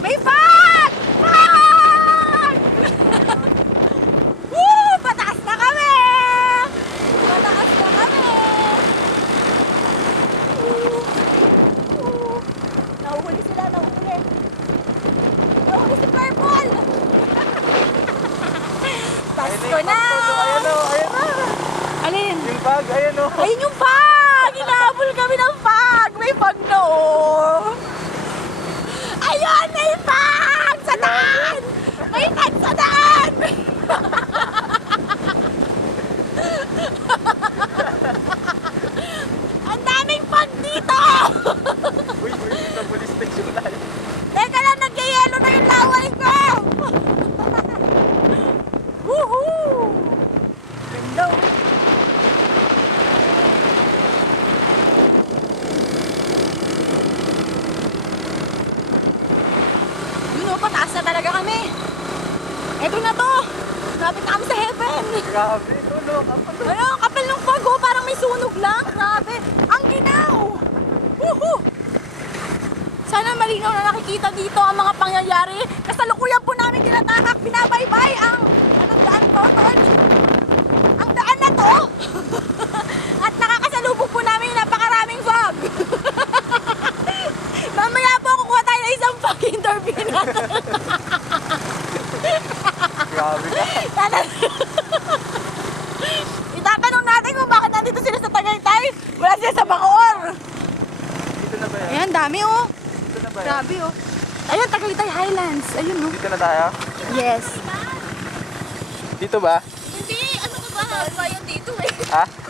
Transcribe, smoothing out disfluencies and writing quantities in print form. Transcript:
May fog! Fog! Woo! Pataas na kami! Pataas na kami! Nahuhuli sila, nahuhuli. Nahuhuli si Purple! Pasko na! Ayan o, ayan na. Alin? Yung bag, ayan o. Ayun yung fog! Inahabol kami ng fog! May fog na oh! Ayun! May fog! Sa daan! May fog sa daan! Ang daming fog dito! Uy, sa police station tayo. Teka lang, nagyayelo na yung laway ko! Woohoo! Ganda oh. Yun o, pataas na talaga kami. Eto na to. Lapit na kami sa heaven. Grabe, tulog. Ano, kapal ng fog oh, parang may sunog lang. Grabe. Ang ginaw. Woohoo! Sana malinaw na nakikita dito ang mga pangyayari. Kasalukuyan po namin tinatahak, binabaybay ang anong daan to, tol? Ang daan na to. At nakakasalubong po namin yung napakaraming fog. Mamaya po kukuha tayo ng isang fog interview natin. Grabe ka. Itatanong natin kung bakit nandito sila sa Tagaytay. Wala sila sa Bacoor. Dito na ba yan? Ayan, dami oh. Dito na ba yan? Grabe oh. Ayun, Tagaytay Highlands. Ayun oh. Dito na tayo? Yes. Dito ba? Hindi, ano ka ba? Bayan dito eh. Ha?